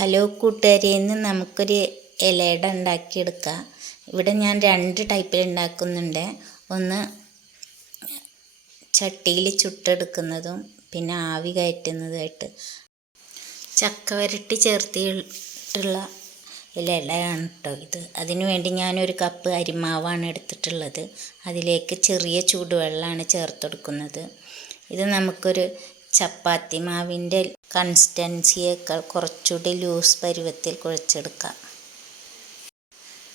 Hello കൂട്ടുകാരെ, ഇന്ന് നമുക്കൊരു ഇലയട ഉണ്ടാക്കിയെടുക്കാം. ഇവിടെ ഞാൻ 2 ടൈപ്പിൽ ഉണ്ടാക്കുന്നുണ്ട്. ഒന്ന് ചട്ടിയിൽ ചുട്ടെടുക്കുന്നതും പിന്നെ ആവി കയറ്റുന്നതുമായിട്ട്. ചക്ക വരട്ടി ചേർത്തിട്ടുള്ള ഇലയടയാണ് കേട്ടോ ഇത്. അതിനു വേണ്ടി ഞാനൊരു കപ്പ് അരിമാവാണ് എടുത്തിട്ടുള്ളത്. അതിലേക്ക് ചെറിയ ചൂടുവെള്ളമാണ് ചേർത്തെടുക്കുന്നത്. ഇത് നമുക്കൊരു ചപ്പാത്തി മാവിൻ്റെ കൺസിസ്റ്റൻസിയേക്കാൾ കുറച്ചുകൂടി ലൂസ് പരുവത്തിൽ കുഴച്ചെടുക്കാം.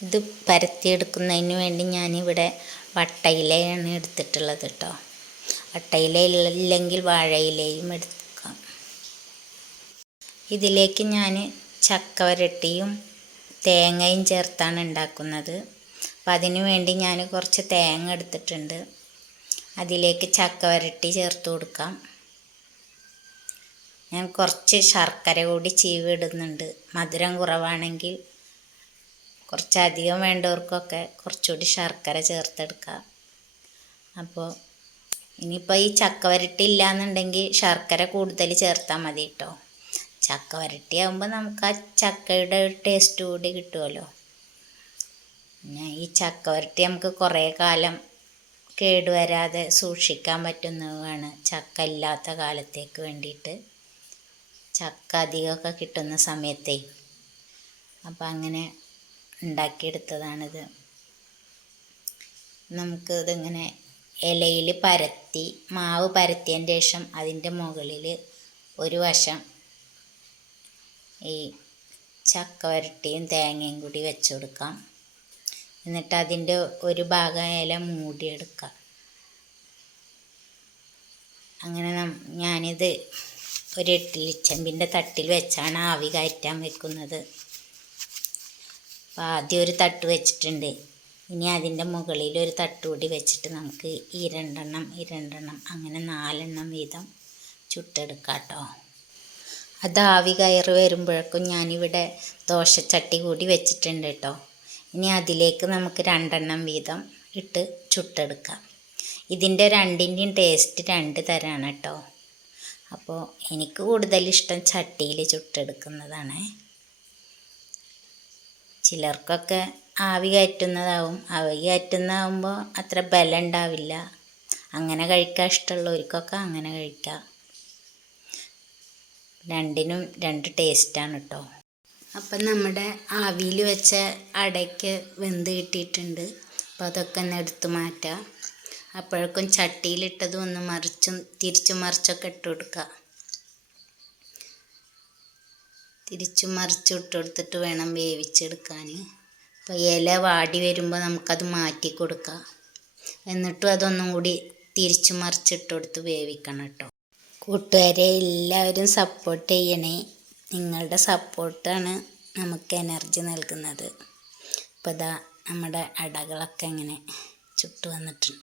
ഇത് പരത്തിയെടുക്കുന്നതിന് വേണ്ടി ഞാനിവിടെ വട്ടയിലയാണ് എടുത്തിട്ടുള്ളത് കേട്ടോ. വട്ടയില ഇല്ലെങ്കിൽ വാഴയിലയും എടുക്കാം. ഇതിലേക്ക് ഞാൻ ചക്ക വരട്ടിയും തേങ്ങയും ചേർത്താണ് ഉണ്ടാക്കുന്നത്. അപ്പം അതിനു വേണ്ടി ഞാൻ കുറച്ച് തേങ്ങ എടുത്തിട്ടുണ്ട്. അതിലേക്ക് ചക്ക വരട്ടി ചേർത്ത് കൊടുക്കാം. ഞാൻ കുറച്ച് ശർക്കര കൂടി ചീവിടുന്നുണ്ട്. മധുരം കുറവാണെങ്കിൽ കുറച്ചധികം വേണ്ടവർക്കൊക്കെ കുറച്ചുകൂടി ശർക്കര ചേർത്തെടുക്കാം. അപ്പോൾ ഇനിയിപ്പോൾ ഈ ചക്ക വരട്ടി ഇല്ലയെന്നുണ്ടെങ്കിൽ ശർക്കര കൂടുതൽ ചേർത്താൽ മതി കേട്ടോ. ചക്ക വരട്ടി ആകുമ്പോൾ നമുക്ക് ആ ചക്കയുടെ ഒരു ടേസ്റ്റ് കൂടി കിട്ടുമല്ലോ. പിന്നെ ഈ ചക്ക വരട്ടി നമുക്ക് കുറേ കാലം കേടുവരാതെ സൂക്ഷിക്കാൻ പറ്റുന്നതാണ്. ചക്ക ഇല്ലാത്ത കാലത്തേക്ക് വേണ്ടിയിട്ട്, ചക്ക അധികമൊക്കെ കിട്ടുന്ന സമയത്തേ. അപ്പം അങ്ങനെ ഉണ്ടാക്കിയെടുത്തതാണിത്. നമുക്ക് ഇതിങ്ങനെ ഇലയിൽ പരത്തി, മാവ് പരത്തിയതിന് ശേഷം അതിൻ്റെ മുകളിൽ ഒരു വശം ഈ ചക്ക വരട്ടിയും തേങ്ങയും കൂടി വെച്ച് കൊടുക്കാം. എന്നിട്ട് അതിൻ്റെ ഒരു ഭാഗം ഇല മൂടിയെടുക്കാം. അങ്ങനെ ഞാനിത് ഒരു ഇഡ്ഡലിച്ചെമ്പിൻ്റെ തട്ടിൽ വെച്ചാണ് ആവി കയറ്റാൻ വെക്കുന്നത്. അപ്പോൾ ആദ്യം ഒരു തട്ട് വെച്ചിട്ടുണ്ട്. ഇനി അതിൻ്റെ മുകളിൽ ഒരു തട്ട് കൂടി വെച്ചിട്ട് നമുക്ക് ഈ രണ്ടെണ്ണം അങ്ങനെ 4 വീതം ചുട്ടെടുക്കാം കേട്ടോ. അത് ആവി കയറി വരുമ്പോഴേക്കും ഞാനിവിടെ ദോശച്ചട്ടി കൂടി വെച്ചിട്ടുണ്ട് കേട്ടോ. ഇനി അതിലേക്ക് നമുക്ക് 2 വീതം ഇട്ട് ചുട്ടെടുക്കാം. ഇതിൻ്റെ രണ്ടിൻ്റെയും ടേസ്റ്റ് 2 തരമാണ് കേട്ടോ. അപ്പോൾ എനിക്ക് കൂടുതലിഷ്ടം ചട്ടിയിൽ ചുട്ടെടുക്കുന്നതാണ്. ചിലർക്കൊക്കെ ആവി കയറ്റുന്നതാവും. ആവി കയറ്റുന്നതാവുമ്പോൾ അത്ര ബലം ഉണ്ടാവില്ല. അങ്ങനെ കഴിക്കാൻ ഇഷ്ടമുള്ളവർക്കൊക്കെ അങ്ങനെ കഴിക്കാം. രണ്ടിനും 2 ടേസ്റ്റാണ് കേട്ടോ. അപ്പം നമ്മുടെ ആവിയിൽ വെച്ച അടയ്ക്ക് വെന്ത് കിട്ടിയിട്ടുണ്ട്. അപ്പോൾ അതൊക്കെ ഒന്ന് എടുത്ത് മാറ്റാം. അപ്പോഴേക്കും ചട്ടിയിലിട്ടതും ഒന്ന് തിരിച്ചും മറിച്ചൊക്കെ ഇട്ട് കൊടുക്കുക. തിരിച്ചും മറിച്ചും ഇട്ട് കൊടുത്തിട്ട് വേണം വേവിച്ചെടുക്കാൻ. അപ്പോൾ ഇല വാടി വരുമ്പോൾ നമുക്കത് മാറ്റി കൊടുക്കാം. എന്നിട്ടും അതൊന്നും കൂടി തിരിച്ചും മറിച്ചിട്ട് കൊടുത്ത് വേവിക്കണം കേട്ടോ. കൂട്ടുകാരെ, എല്ലാവരും സപ്പോർട്ട് ചെയ്യണേ. നിങ്ങളുടെ സപ്പോർട്ടാണ് നമുക്ക് എനർജി നൽകുന്നത്. അപ്പോൾ ഇതാ നമ്മുടെ അടകളൊക്കെ ഇങ്ങനെ ചുട്ട് വന്നിട്ടുണ്ട്.